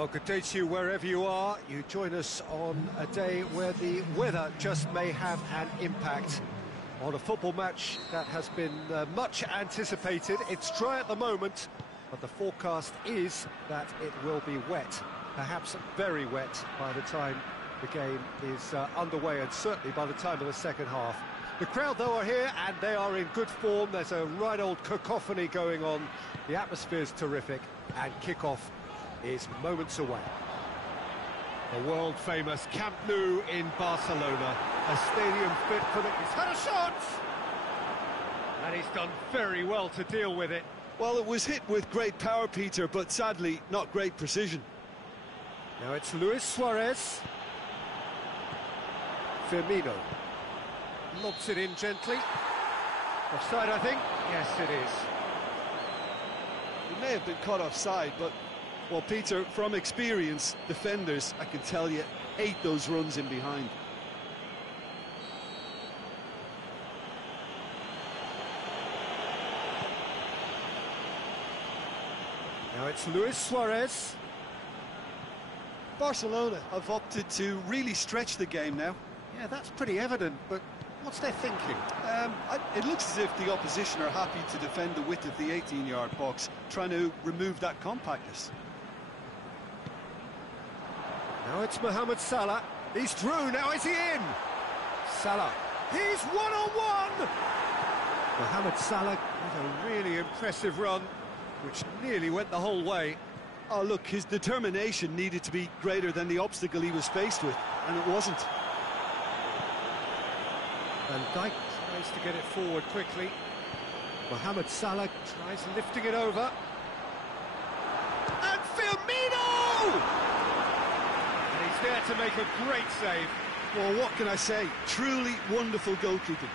Well, good day to you wherever you are. You join us on a day where the weather just may have an impact on a football match that has been much anticipated. It's dry at the moment, but the forecast is that it will be wet, perhaps very wet by the time the game is underway, and certainly by the time of the second half. The crowd, though, are here, and they are in good form. There's a right old cacophony going on. The atmosphere's terrific, and kick-off is moments away. The world-famous Camp Nou in Barcelona, a stadium fit for the... He's had a shot! And he's done very well to deal with it. Well, it was hit with great power, Peter, but sadly, not great precision. Now it's Luis Suarez. Firmino. Lobs it in gently. Offside, I think? Yes, it is. It may have been caught offside, but... Well, Peter, from experience, defenders, I can tell you, hate those runs in behind. Now it's Luis Suarez. Barcelona have opted to really stretch the game now. Yeah, that's pretty evident, but what's their thinking? It looks as if the opposition are happy to defend the width of the 18-yard box, trying to remove that compactness. Now it's Mohamed Salah. He's through, now is he in? Salah, he's one-on-one! Mohamed Salah with a really impressive run, which nearly went the whole way. Oh, look, his determination needed to be greater than the obstacle he was faced with, and it wasn't. Van Dijk tries to get it forward quickly. Mohamed Salah tries lifting it over. And Firmino! There to make a great save. Well, what can I say? Truly wonderful goalkeeping.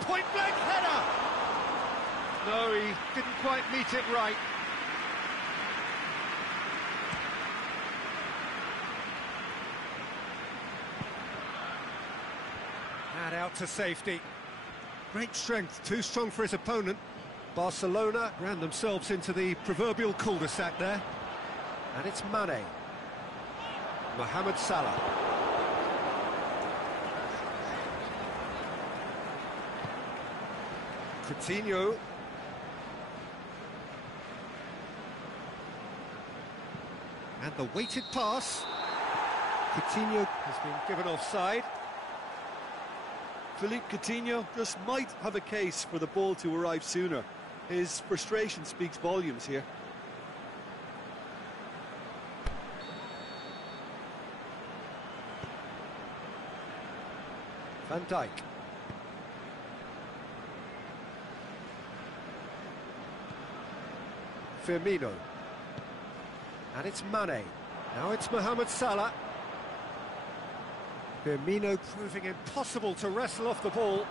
Point-blank header! No, he didn't quite meet it right. And out to safety. Great strength, too strong for his opponent. Barcelona ran themselves into the proverbial cul-de-sac there. And it's Mane. Mohamed Salah. Coutinho. And the weighted pass. Coutinho has been given offside. Philippe Coutinho just might have a case for the ball to arrive sooner. His frustration speaks volumes here. Van Dijk. Firmino. And it's Mane. Now it's Mohamed Salah. Firmino proving impossible to wrestle off the ball.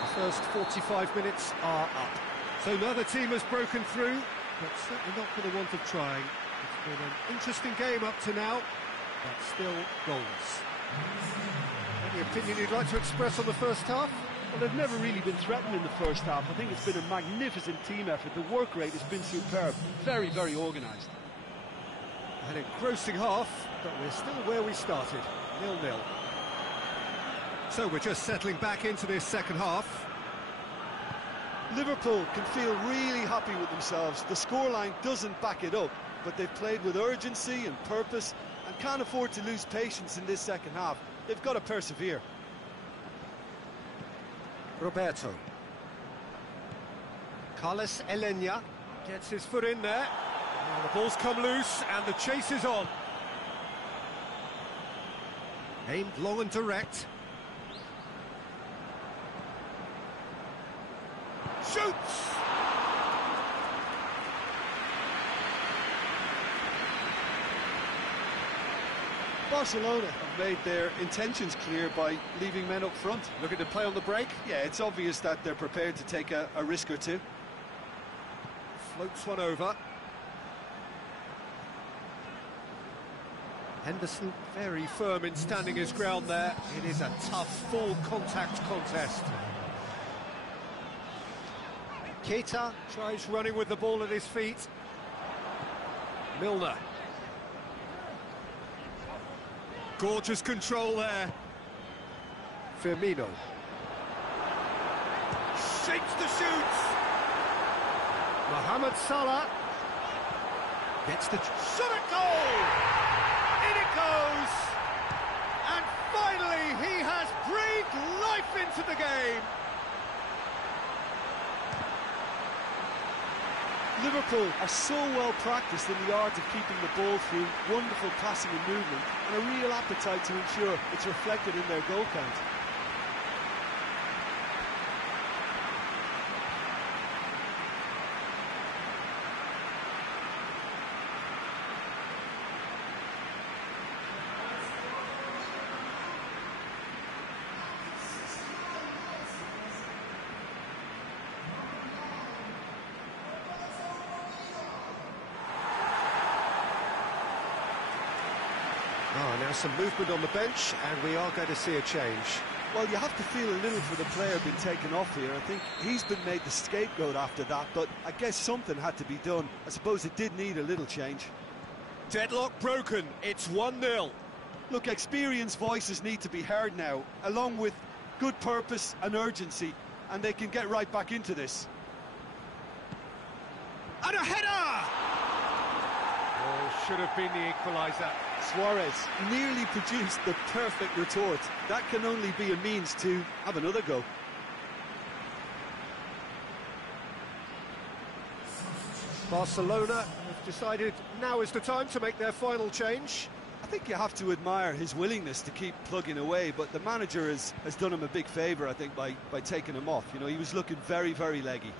The first 45 minutes are up. So neither team has broken through, but certainly not for the want of trying. It's been an interesting game up to now, but still goalless. Any opinion you'd like to express on the first half? Well, they've never really been threatened in the first half. I think it's been a magnificent team effort. The work rate has been superb. Very, very organised. An engrossing half, but we're still where we started, 0-0. So we're just settling back into this second half. Liverpool can feel really happy with themselves. The scoreline doesn't back it up, but they've played with urgency and purpose and can't afford to lose patience in this second half. They've got to persevere. Roberto. Carlos Elena gets his foot in there. And the ball's come loose and the chase is on. Aimed long and direct. Shoots! Barcelona have made their intentions clear by leaving men up front. Looking to play on the break. Yeah, it's obvious that they're prepared to take a risk or two. Floats one over. Henderson very firm in standing his ground there. It is a tough, full contact contest. Keita tries running with the ball at his feet. Milner. Gorgeous control there. Firmino. Shapes the shoots. Mohamed Salah. Gets the shot at goal. In it goes. And finally he has breathed life into the game. Liverpool are so well practiced in the art of keeping the ball through wonderful passing and movement, and a real appetite to ensure it's reflected in their goal count. Oh, now some movement on the bench, and we are going to see a change. Well, you have to feel a little for the player being taken off here. I think he's been made the scapegoat after that, but I guess something had to be done. I suppose it did need a little change. Deadlock broken, it's 1-0. Look, experienced voices need to be heard now, along with good purpose and urgency, and they can get right back into this. And a header! Oh, should have been the equaliser. Suarez nearly produced the perfect retort. That can only be a means to have another go. Barcelona have decided now is the time to make their final change. I think you have to admire his willingness to keep plugging away, but the manager has done him a big favour, I think, by taking him off. You know, he was looking very, very leggy.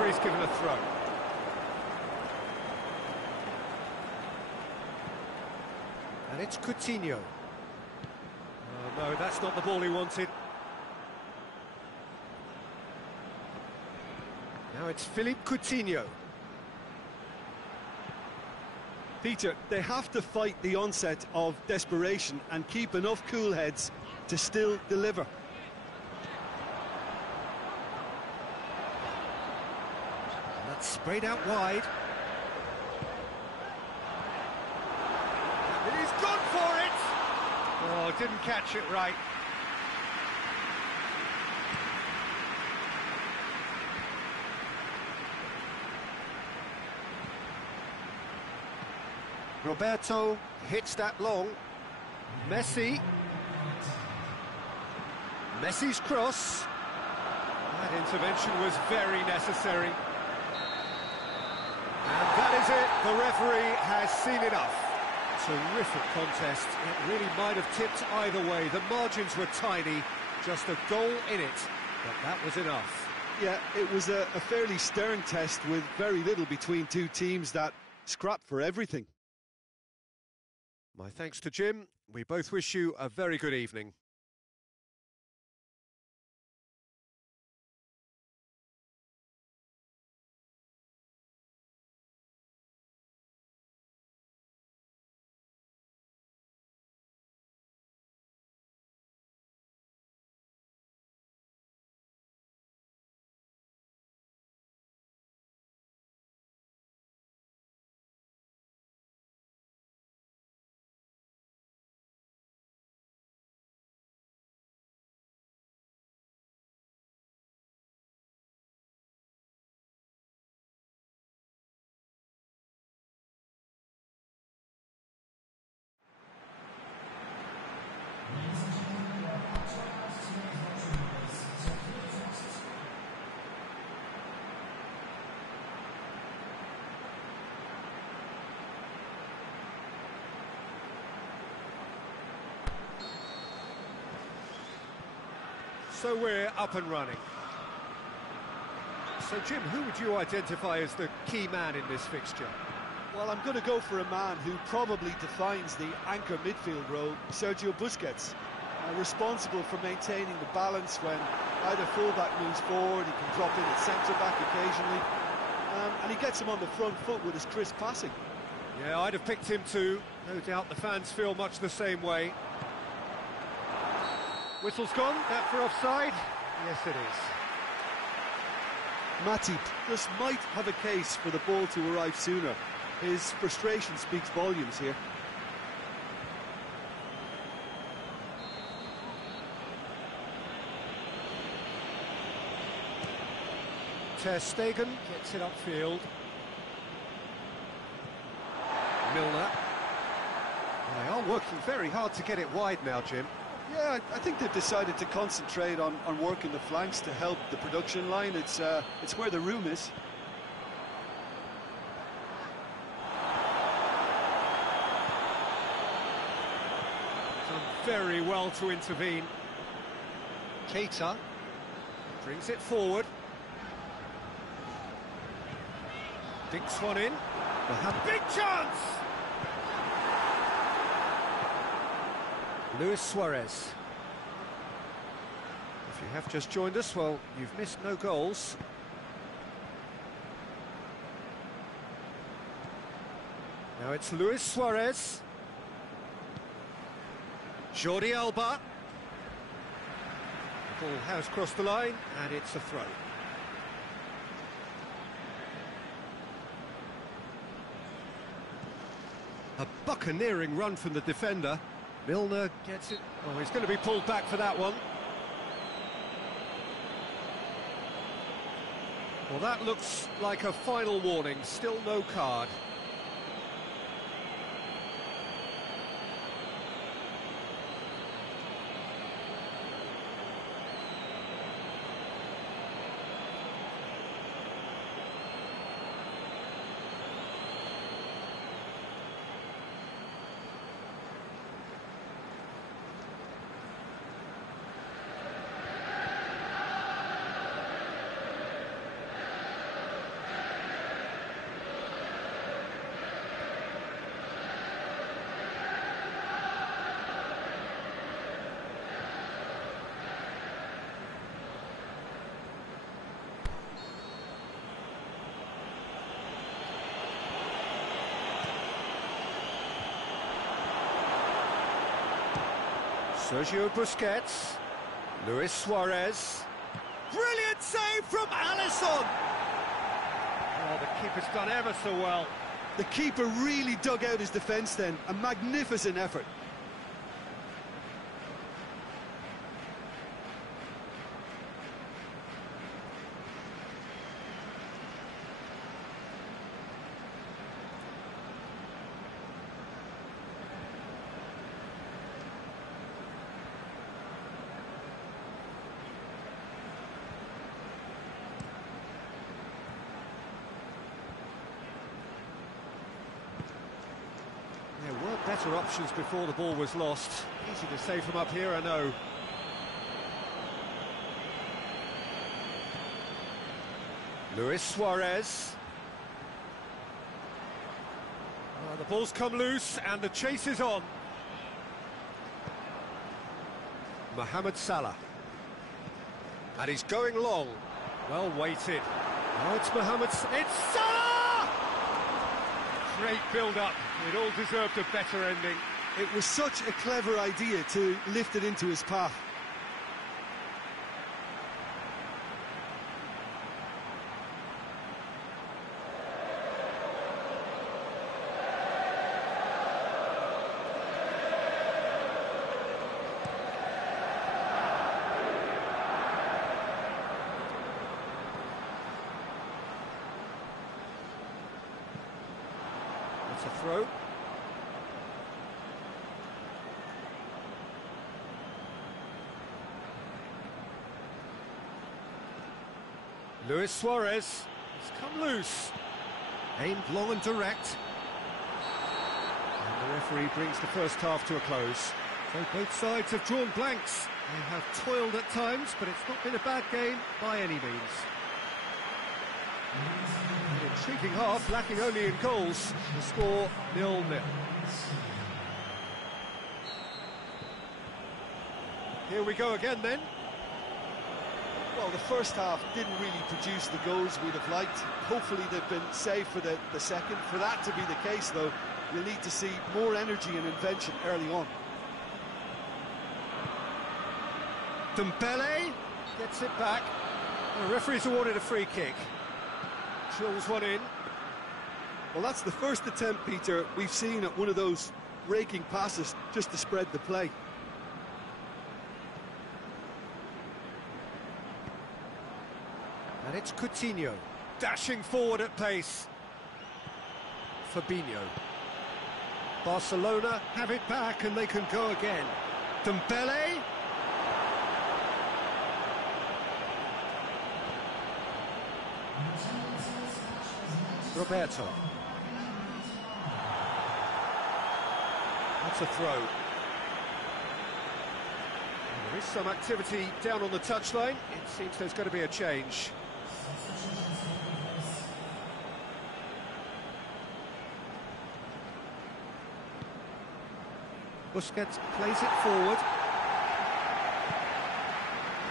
Referee's given a throw. And it's Coutinho. No, that's not the ball he wanted. Now it's Philippe Coutinho. Peter, they have to fight the onset of desperation and keep enough cool heads to still deliver. And that's sprayed out wide. And he's gone for it! Oh, didn't catch it right. Roberto hits that long. Messi's cross. That intervention was very necessary. And that is it. The referee has seen enough. Terrific contest. It really might have tipped either way. The margins were tiny. Just a goal in it. But that was enough. Yeah, it was a fairly stern test with very little between two teams that scrapped for everything. My thanks to Jim. We both wish you a very good evening. So we're up and running. So Jim, who would you identify as the key man in this fixture? Well, I'm going to go for a man who probably defines the anchor midfield role, Sergio Busquets. Responsible for maintaining the balance when either fullback moves forward, he can drop in at centre-back occasionally, and he gets him on the front foot with his crisp passing. Yeah, I'd have picked him too. No doubt the fans feel much the same way. Whistle's gone, that for offside? Yes, it is. Matip just might have a case for the ball to arrive sooner. His frustration speaks volumes here. Ter Stegen gets it upfield. Milner. They are working very hard to get it wide now, Jim. Yeah, I think they've decided to concentrate on working the flanks to help the production line. It's where the room is. Done very well to intervene. Keita brings it forward. Dinks one in. They'll have big chance! Luis Suarez. If you have just joined us, well, you've missed no goals. Now it's Luis Suarez. Jordi Alba. The ball has crossed the line, and it's a throw. A buccaneering run from the defender. Milner gets it. Oh, he's going to be pulled back for that one. Well, that looks like a final warning. Still no card. Sergio Busquets. Luis Suarez. Brilliant save from Alisson! Oh, the keeper's done ever so well. The keeper really dug out his defence then. A magnificent effort. There were better options before the ball was lost. Easy to save from up here, I know. Luis Suarez. The ball's come loose and the chase is on. Mohamed Salah. And he's going long. Well weighted. Now it's It's Salah! Great build-up. It all deserved a better ending. It was such a clever idea to lift it into his path. It's a throw. Luis Suarez. He's come loose. Aimed long and direct. And the referee brings the first half to a close. So both sides have drawn blanks. They have toiled at times, but it's not been a bad game by any means. An intriguing half, lacking only in goals. The score 0-0. Here we go again then. Well, the first half didn't really produce the goals we'd have liked. Hopefully they've been saved for the second. For that to be the case, though, you'll need to see more energy and invention early on. Dembele gets it back. The referee's awarded a free kick. Drills one in. Well, that's the first attempt, Peter, we've seen at one of those raking passes just to spread the play. And it's Coutinho, dashing forward at pace. Fabinho. Barcelona have it back and they can go again. Dembele. Roberto. That's a throw. There is some activity down on the touchline. It seems there's going to be a change. Busquets plays it forward.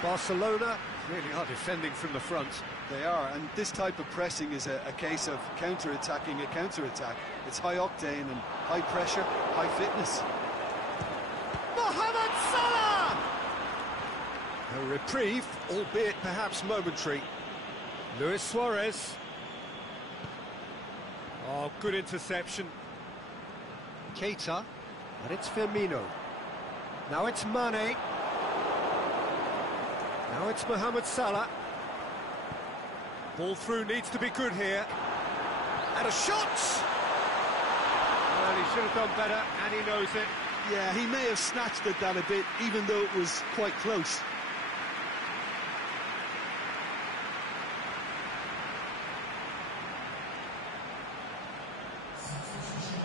Barcelona really are defending from the front. They are, and this type of pressing is a case of counter-attacking a counter-attack. It's high octane and high pressure, high fitness. Mohamed Salah! A reprieve, albeit perhaps momentary. Luis Suarez. Oh, good interception. Keita. And it's Firmino. Now it's Mane. Now it's Mohamed Salah. Ball through needs to be good here. And a shot! Well, he should have done better, and he knows it. Yeah, he may have snatched at that a bit, even though it was quite close.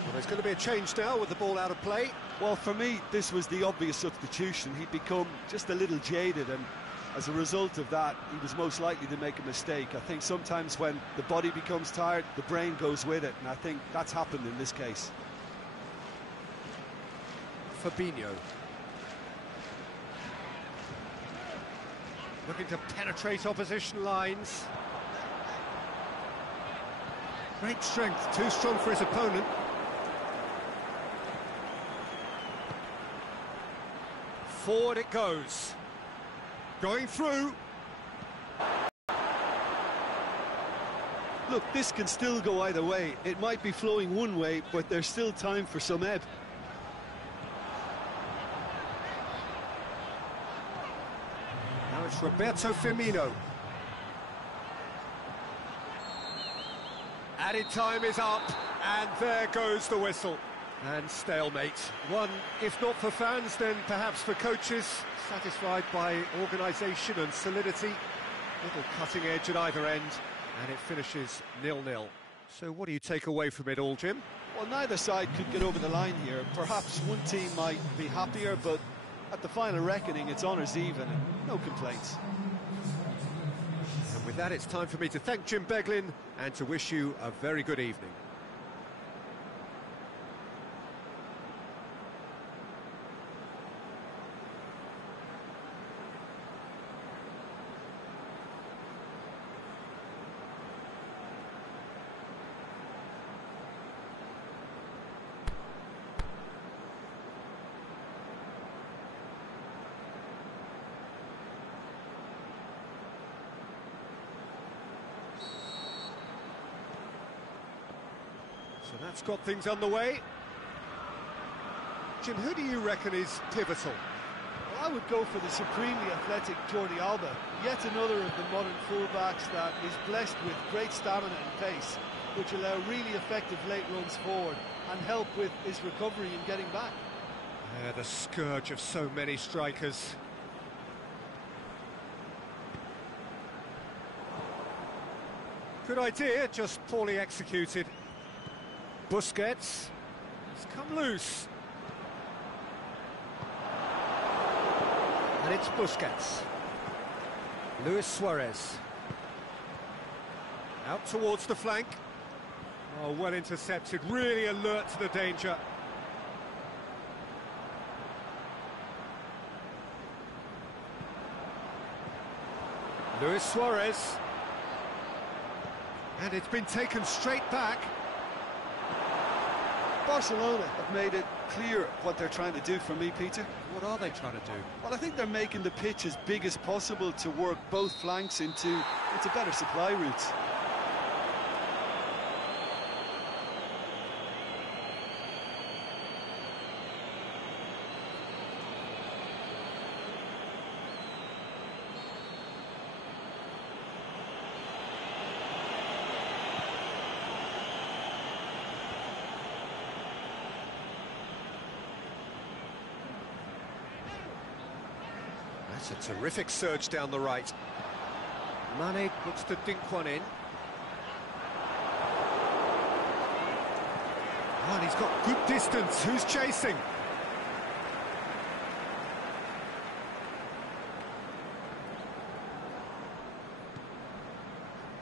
Well, there's going to be a change now with the ball out of play. Well, for me, this was the obvious substitution. He'd become just a little jaded, and as a result of that, he was most likely to make a mistake. I think sometimes when the body becomes tired, the brain goes with it, and I think that's happened in this case. Fabinho. Looking to penetrate opposition lines. Great strength, too strong for his opponent. Forward it goes. Going through. Look, this can still go either way. It might be flowing one way, but there's still time for some ebb. Now it's Roberto Firmino. Added time is up, and there goes the whistle. And stalemate. One, if not for fans, then perhaps for coaches, satisfied by organisation and solidity. Little cutting edge at either end, and it finishes 0-0. So what do you take away from it all, Jim? Well, neither side could get over the line here. Perhaps one team might be happier, but at the final reckoning, it's honours even, and no complaints. And with that, it's time for me to thank Jim Beglin and to wish you a very good evening. So that's got things underway. Jim, who do you reckon is pivotal? Well, I would go for the supremely athletic Jordi Alba, yet another of the modern fullbacks that is blessed with great stamina and pace, which allow really effective late runs forward and help with his recovery and getting back. Yeah, the scourge of so many strikers. Good idea, just poorly executed. Busquets, he's come loose. And it's Busquets. Luis Suarez. Out towards the flank. Oh, well intercepted, really alert to the danger. Luis Suarez. And it's been taken straight back. Barcelona have made it clear what they're trying to do for me, Peter. What are they trying to do? Well, I think they're making the pitch as big as possible to work both flanks into better supply routes. That's a terrific surge down the right. Mane looks to dink one in. Oh, and he's got good distance. Who's chasing?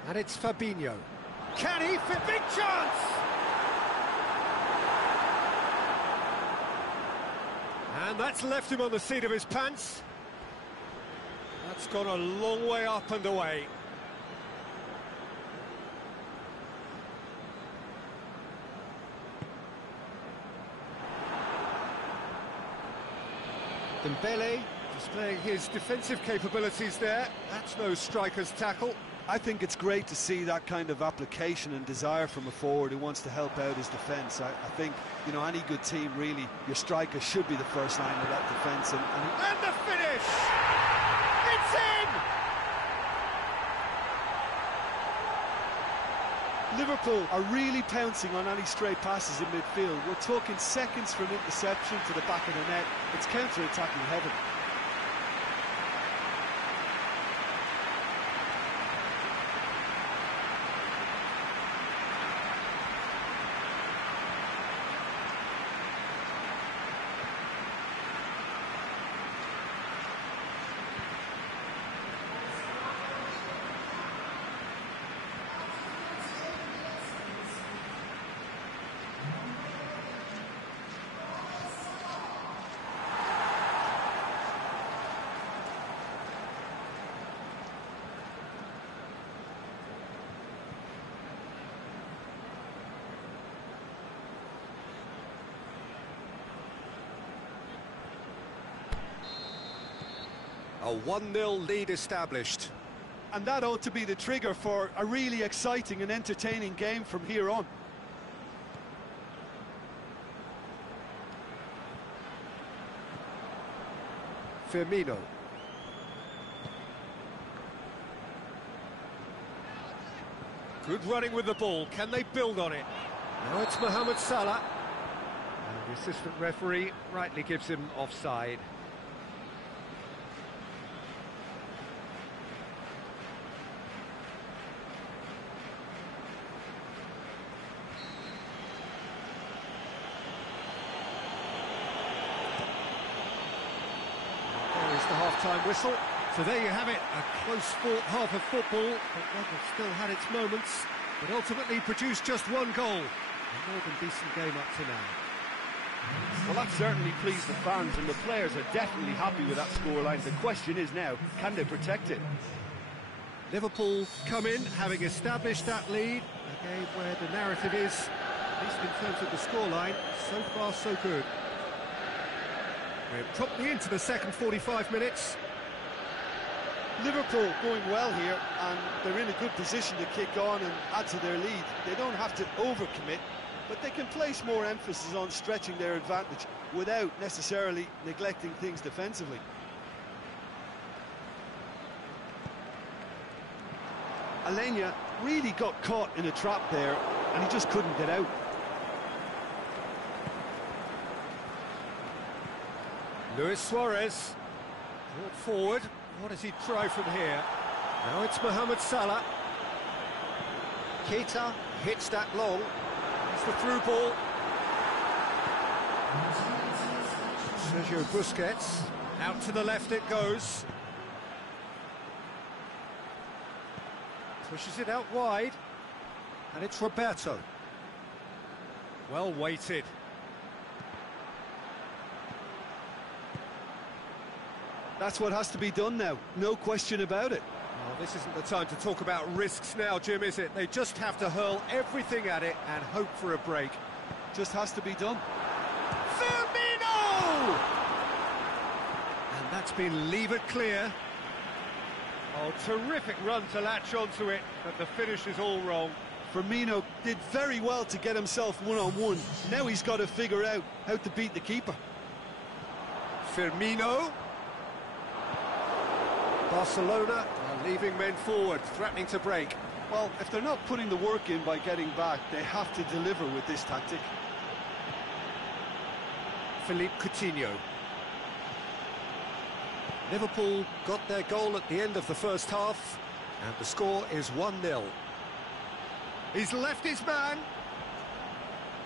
And it's Fabinho. Can he fit? Big chance! And that's left him on the seat of his pants. That's gone a long way up and away. Dembele displaying his defensive capabilities there. That's no striker's tackle. I think it's great to see that kind of application and desire from a forward who wants to help out his defence. I think, you know, any good team, really, your striker should be the first line of that defence. And the finish! It's in! Liverpool are really pouncing on any stray passes in midfield. We're talking seconds from interception to the back of the net. It's counter-attacking heaven. A 1-0 lead established. And that ought to be the trigger for a really exciting and entertaining game from here on. Firmino. Good running with the ball. Can they build on it? Now it's Mohamed Salah. And the assistant referee rightly gives him offside. There is the half-time whistle. So there you have it, a close-fought half of football, but one that still had its moments, but ultimately produced just one goal. A more than decent game up to now. Well, that certainly pleased the fans, and the players are definitely happy with that scoreline. The question is now, can they protect it? Liverpool come in, having established that lead, a game where the narrative is, at least in terms of the scoreline, so far so good. We're promptly into the second 45 minutes. Liverpool going well here, and they're in a good position to kick on and add to their lead. They don't have to overcommit, but they can place more emphasis on stretching their advantage without necessarily neglecting things defensively. Alenya really got caught in a trap there, and he just couldn't get out. Luis Suarez brought forward. What does he try from here? Now it's Mohamed Salah. Keita hits that long. It's the through ball. Sergio Busquets. Out to the left it goes. Pushes it out wide. And it's Roberto. Well weighted. That's what has to be done now, no question about it. Oh, this isn't the time to talk about risks now, Jim, is it? They just have to hurl everything at it and hope for a break. Just has to be done. Firmino! And that's been levered clear. Oh, terrific run to latch onto it, but the finish is all wrong. Firmino did very well to get himself one-on-one. Now he's got to figure out how to beat the keeper. Firmino. Barcelona are leaving men forward, threatening to break. Well, if they're not putting the work in by getting back, they have to deliver with this tactic. Philippe Coutinho. Liverpool got their goal at the end of the first half, and the score is 1-0. He's left his man.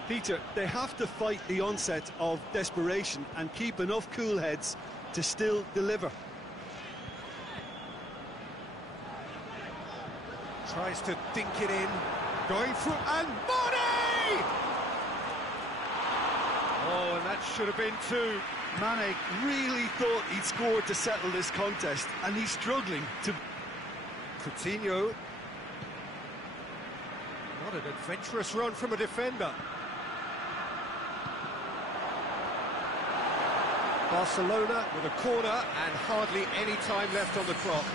Peter, they have to fight the onset of desperation and keep enough cool heads to still deliver. Tries to dink it in, going through, and body! Oh, and that should have been two. Mane really thought he'd scored to settle this contest, and he's struggling to... Coutinho. Not an adventurous run from a defender. Barcelona with a corner and hardly any time left on the clock.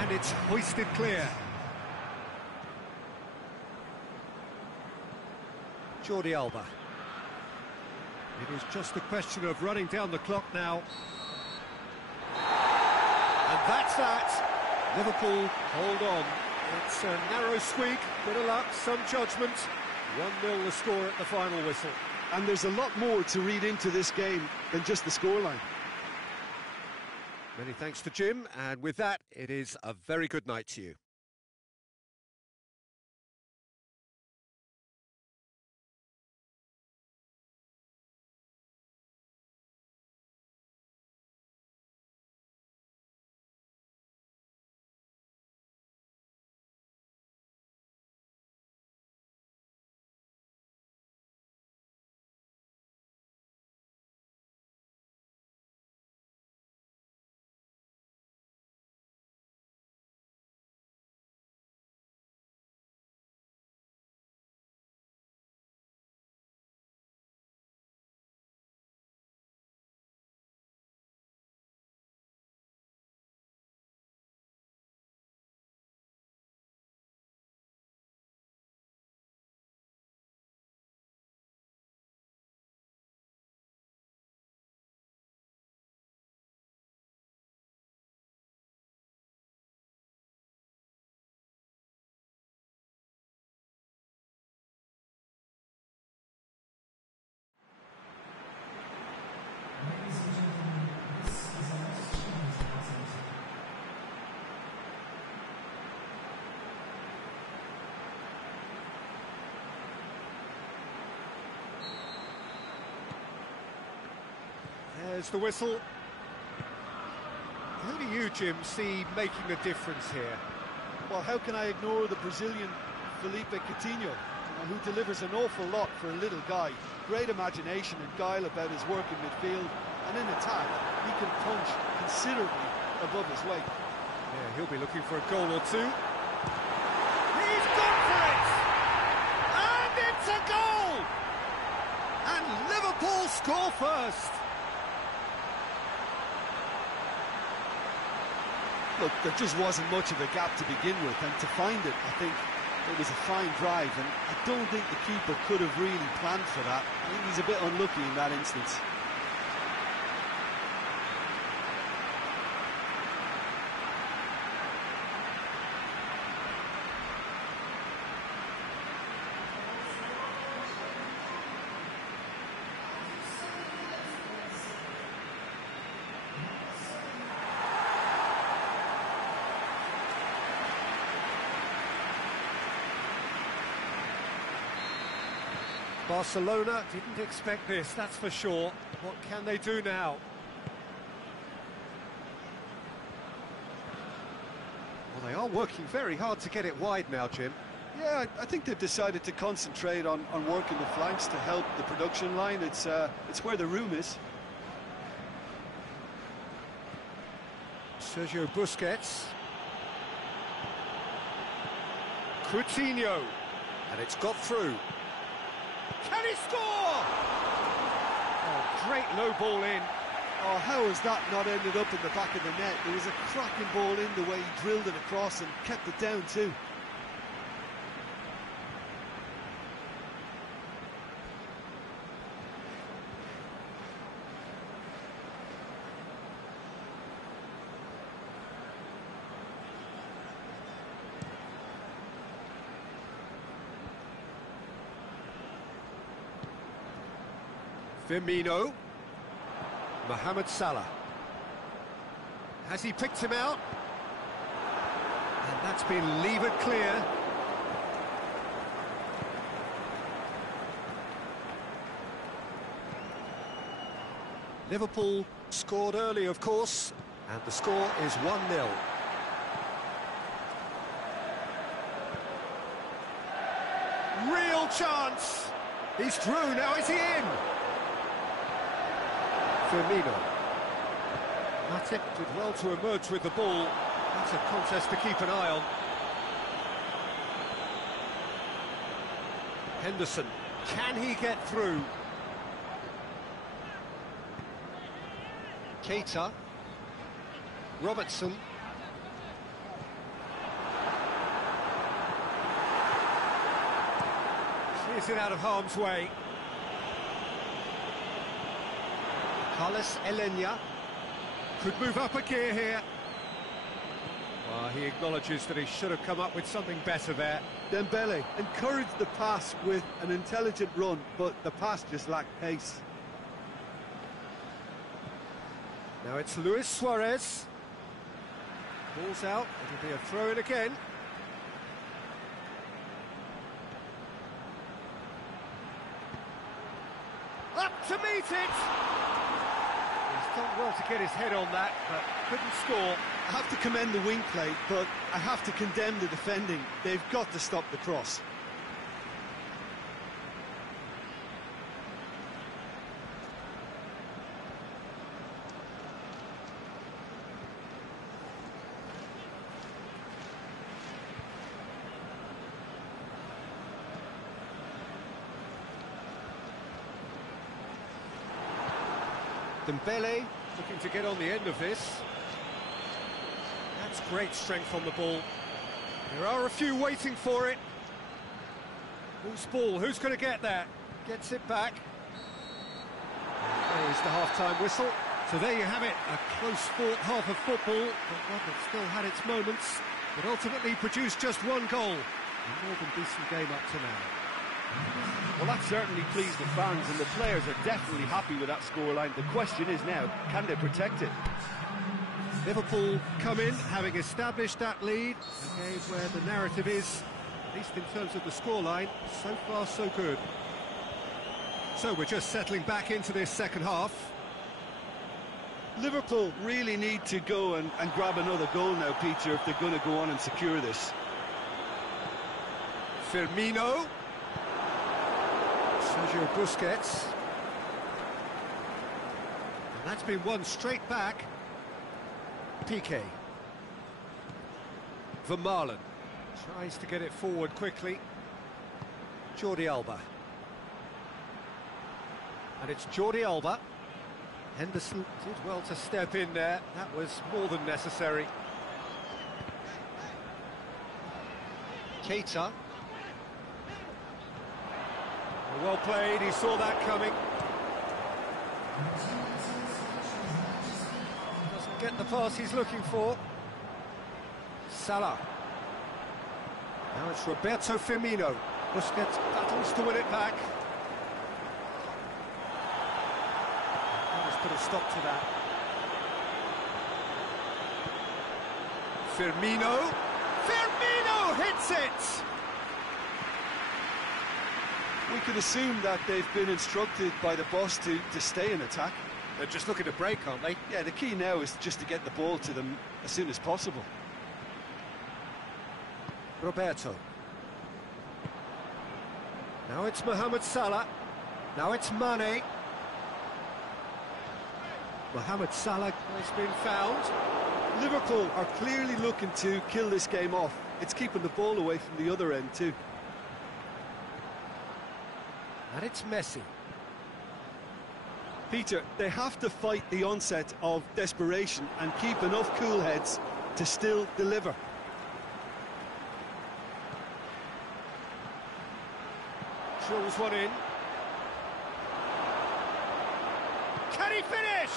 And it's hoisted clear. Jordi Alba. It is just a question of running down the clock now. And that's that. Liverpool hold on. It's a narrow squeak, bit of luck, some judgment. 1-0 the score at the final whistle. And there's a lot more to read into this game than just the scoreline. Many thanks to Jim, and with that, it is a very good night to you. There's the whistle. Who do you, Jim, see making a difference here? Well, how can I ignore the Brazilian Felipe Coutinho, who delivers an awful lot for a little guy. Great imagination and guile about his work in midfield, and in attack, he can punch considerably above his weight. Yeah, he'll be looking for a goal or two. He's gone for it! And it's a goal! And Liverpool score first! Look, there just wasn't much of a gap to begin with, and to find it, I think it was a fine drive, and I don't think the keeper could have really planned for that. I think he's a bit unlucky in that instance. Barcelona didn't expect this, that's for sure. What can they do now? Well, they are working very hard to get it wide now, Jim. Yeah, I think they've decided to concentrate on working the flanks to help the production line. It's where the room is. Sergio Busquets. Coutinho. And it's got through. Can he score? Oh, great low ball in. Oh, how has that not ended up in the back of the net? There was a cracking ball in the way he drilled it across and kept it down too. Firmino. Mohamed Salah. Has he picked him out? And that's been levered clear. Liverpool scored early, of course, and the score is 1-0. Real chance! He's through, now is he in? Firmino. Matip did well to emerge with the ball. That's a contest to keep an eye on. Henderson, can he get through? Keita. Robertson. Clears it out of harm's way. Carlos Elenia could move up a gear here. Well, he acknowledges that he should have come up with something better there. Dembele encouraged the pass with an intelligent run, but the pass just lacked pace. Now it's Luis Suarez. Ball's out, it'll be a throw-in again. Up to meet it! He's done well to get his head on that, but couldn't score. I have to commend the wing play, but I have to condemn the defending. They've got to stop the cross. Dembele looking to get on the end of this. That's great strength on the ball. There are a few waiting for it. Whose ball? Who's going to get that? Gets it back. There's the half-time whistle. So there you have it, a close-fought half of football, but one that still had its moments, but ultimately produced just one goal. A more than decent game up to now. Well, that certainly pleased the fans, and the players are definitely happy with that scoreline. The question is now, can they protect it? Liverpool come in, having established that lead, okay, where the narrative is, at least in terms of the scoreline, so far so good. So we're just settling back into this second half. Liverpool really need to go and grab another goal now, Peter, if they're going to go on and secure this. Firmino. Sergio Busquets. And that's been won straight back. Piqué. Vermaelen tries to get it forward quickly. Jordi Alba. And it's Jordi Alba. Henderson did well to step in there. That was more than necessary. Keita. Well played, he saw that coming. Doesn't get the pass he's looking for. Salah. Now it's Roberto Firmino. Busquets battles to win it back. Put a stop to that. Firmino. Firmino hits it! We could assume that they've been instructed by the boss to stay in attack. They're just looking to break, aren't they? Yeah, the key now is just to get the ball to them as soon as possible. Roberto. Now it's Mohamed Salah. Now it's Mane. Mohamed Salah has been found. Liverpool are clearly looking to kill this game off. It's keeping the ball away from the other end too. And it's Messi. Peter, they have to fight the onset of desperation and keep enough cool heads to still deliver. Drills one in. Can he finish?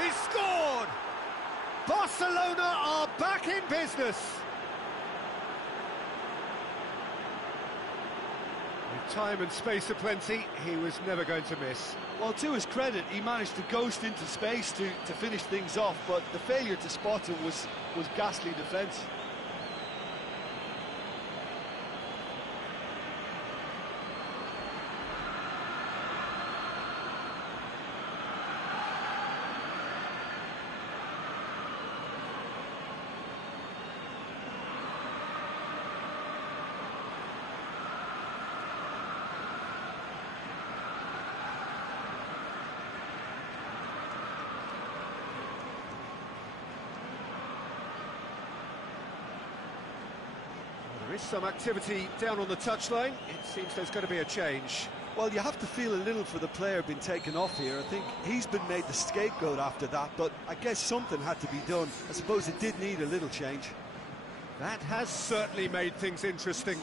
He scored! Barcelona are back in business. With time and space aplenty, he was never going to miss. Well, to his credit, he managed to ghost into space to finish things off, but the failure to spot it was ghastly defence. There is some activity down on the touchline. It seems there's going to be a change. Well, you have to feel a little for the player being taken off here. I think he's been made the scapegoat after that, but I guess something had to be done. I suppose it did need a little change. That has certainly made things interesting.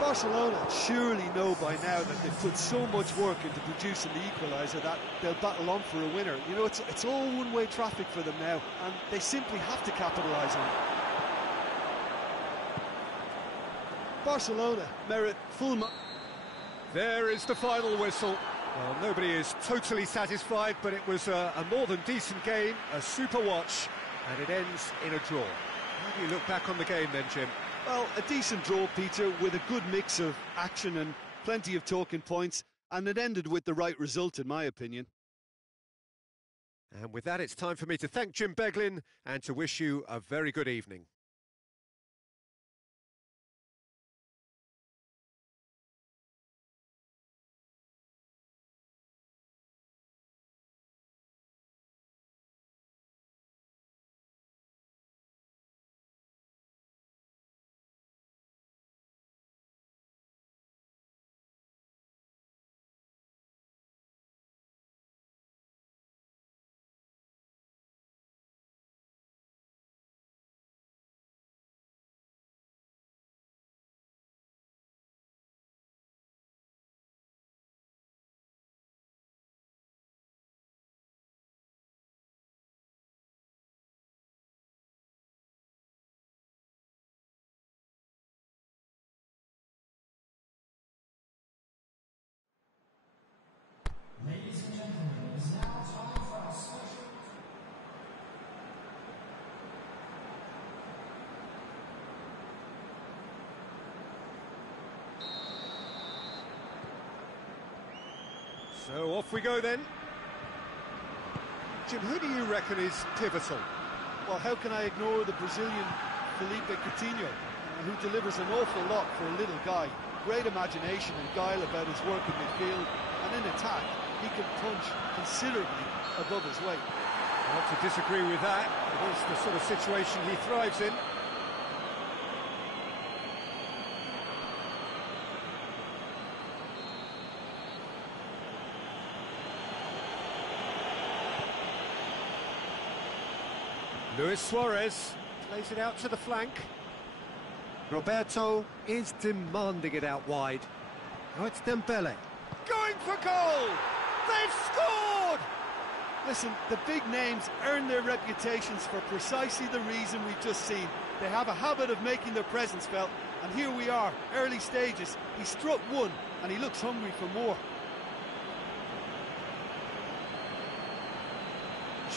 Barcelona surely know by now that they've put so much work into producing the equaliser that they'll battle on for a winner. You know, it's all one-way traffic for them now, and they simply have to capitalise on it. Barcelona merit full. There is the final whistle. Well, nobody is totally satisfied, but it was a more than decent game, a super watch, and it ends in a draw. How do you look back on the game then, Jim? Well, a decent draw, Peter, with a good mix of action and plenty of talking points, and it ended with the right result, in my opinion. And with that, it's time for me to thank Jim Beglin and to wish you a very good evening. So off we go then. Jim, who do you reckon is pivotal? Well, how can I ignore the Brazilian Felipe Coutinho, who delivers an awful lot for a little guy. Great imagination and guile about his work in midfield, and in attack, he can punch considerably above his weight. Not to disagree with that. It is the sort of situation he thrives in. Luis Suarez plays it out to the flank. Roberto is demanding it out wide. Now it's Dembele. Going for goal! They've scored! Listen, the big names earn their reputations for precisely the reason we've just seen. They have a habit of making their presence felt, and here we are, early stages. He struck one, and he looks hungry for more.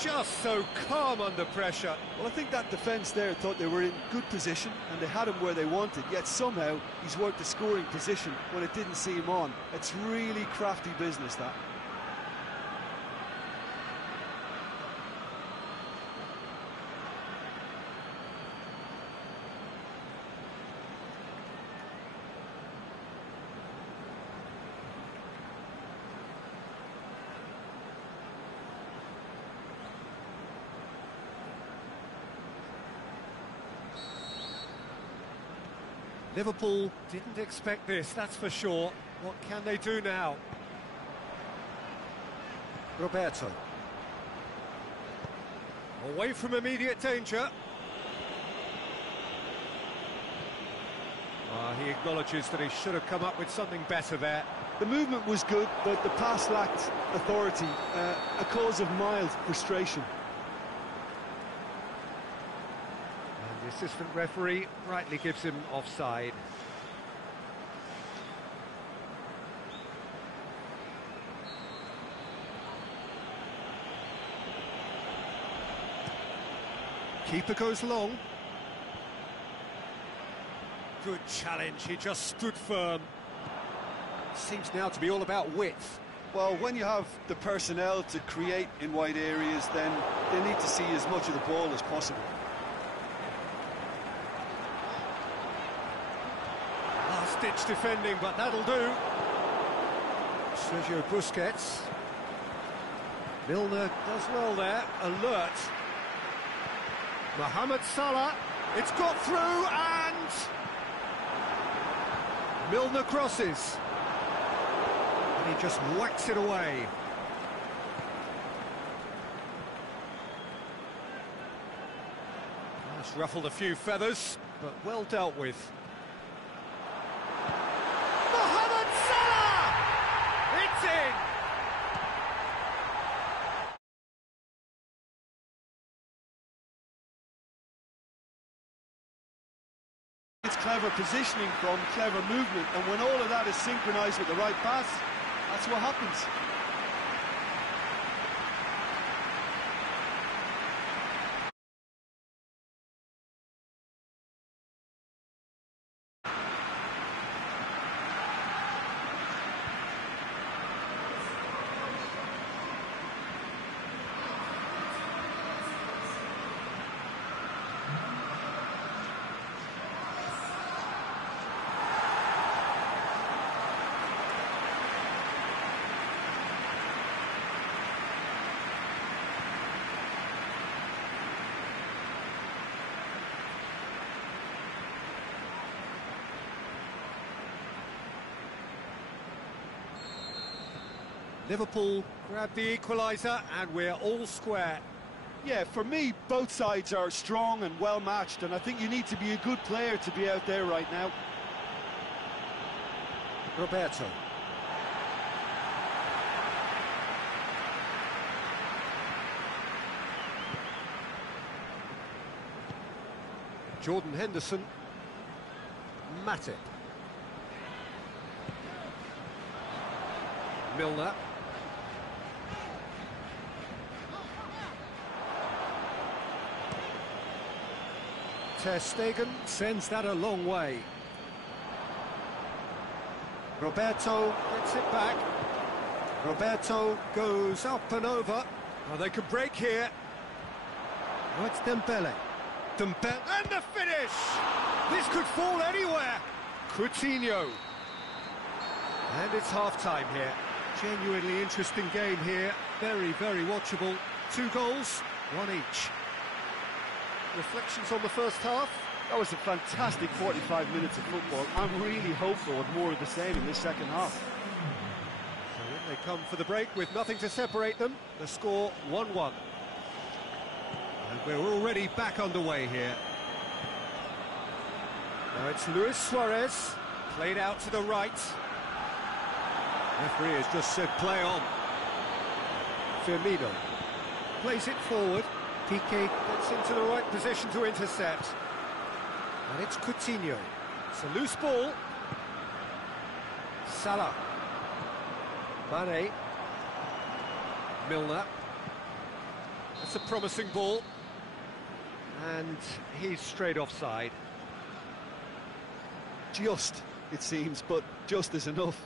Just so calm under pressure. Well, I think that defence there thought they were in good position and they had him where they wanted, yet somehow he's worked the scoring position when it didn't see him on. It's really crafty business, that. Liverpool didn't expect this, that's for sure. What can they do now? Roberto. Away from immediate danger. He acknowledges that he should have come up with something better there. The movement was good, but the pass lacked authority, a cause of mild frustration. The assistant referee rightly gives him offside. Keeper goes long. Good challenge, he just stood firm. Seems now to be all about width. Well, when you have the personnel to create in wide areas, then they need to see as much of the ball as possible. Last-ditch defending, but that'll do. Sergio Busquets. Milner does well there, alert. Mohamed Salah, it's got through and... Milner crosses. And he just whacks it away. That's ruffled a few feathers, but well dealt with. Mohamed Salah! It's in! It's clever positioning from clever movement, and when all of that is synchronised with the right pass, that's what happens. Liverpool grab the equaliser and we're all square. Yeah, for me, both sides are strong and well matched, and I think you need to be a good player to be out there right now. Roberto. Jordan Henderson. Matip. Milner. Ter Stegen sends that a long way. Roberto gets it back. Roberto goes up and over. Oh, they can break here. Oh, it's Dembele. Dembele, and the finish! This could fall anywhere. Coutinho. And it's half-time here. Genuinely interesting game here. Very, very watchable. 2 goals, 1 each. Reflections on the first half? That was a fantastic 45 minutes of football. I'm really hopeful of more of the same in this second half. So in they come for the break with nothing to separate them. The score 1-1. And we're already back underway here. Now it's Luis Suarez, played out to the right. Referee has just said play on. Firmino plays it forward. Piqué gets into the right position to intercept. And it's Coutinho. It's a loose ball. Salah. Mane. Milner. That's a promising ball. And he's straight offside. Just, it seems, but just is enough.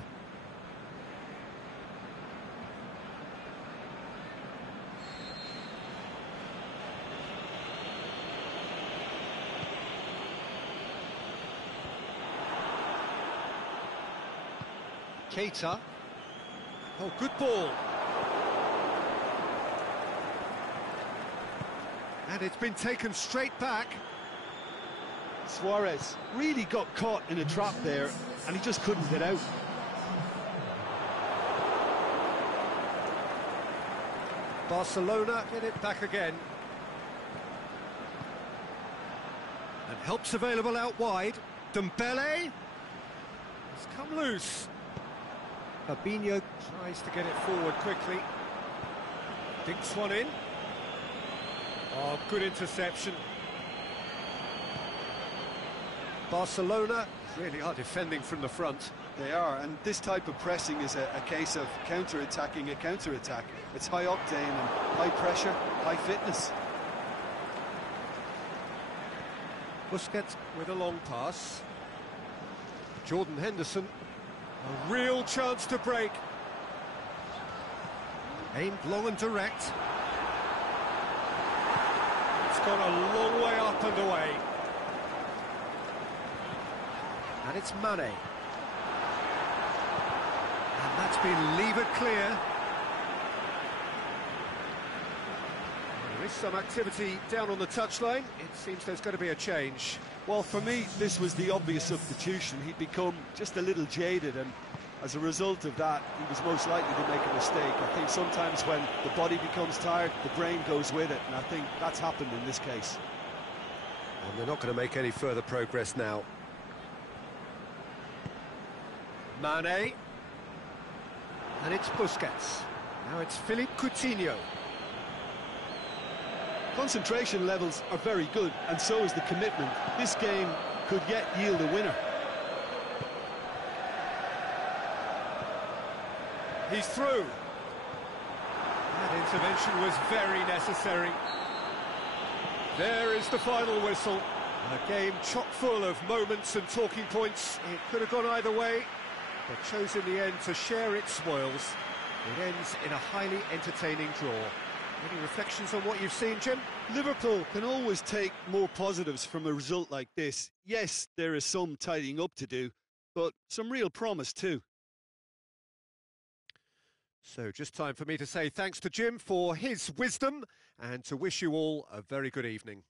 Keita. Oh, good ball. And it's been taken straight back. Suarez really got caught in a trap there, and he just couldn't get out. Barcelona get it back again. And help's available out wide. Dembele. It's come loose. Fabinho tries to get it forward quickly. Dinks one in. Oh, good interception. Barcelona really are defending from the front. They are, and this type of pressing is a case of counter-attacking a counter-attack. It's high octane and high pressure, high fitness. Busquets with a long pass. Jordan Henderson, a real chance to break. Aimed long and direct. It's gone a long way up and away. And it's Mane. And that's been levered clear. There is some activity down on the touchline. It seems there's going to be a change. Well, for me, this was the obvious substitution. He'd become just a little jaded, and as a result of that, he was most likely to make a mistake. I think sometimes when the body becomes tired, the brain goes with it, and I think that's happened in this case. And they're not going to make any further progress now. Mane. And it's Busquets. Now it's Philippe Coutinho. Concentration levels are very good, and so is the commitment. This game could yet yield a winner. He's through. That intervention was very necessary. There is the final whistle. A game chock full of moments and talking points. It could have gone either way, but chose in the end to share its spoils. It ends in a highly entertaining draw. Any reflections on what you've seen, Jim? Liverpool can always take more positives from a result like this. Yes, there is some tidying up to do, but some real promise too. So just time for me to say thanks to Jim for his wisdom and to wish you all a very good evening.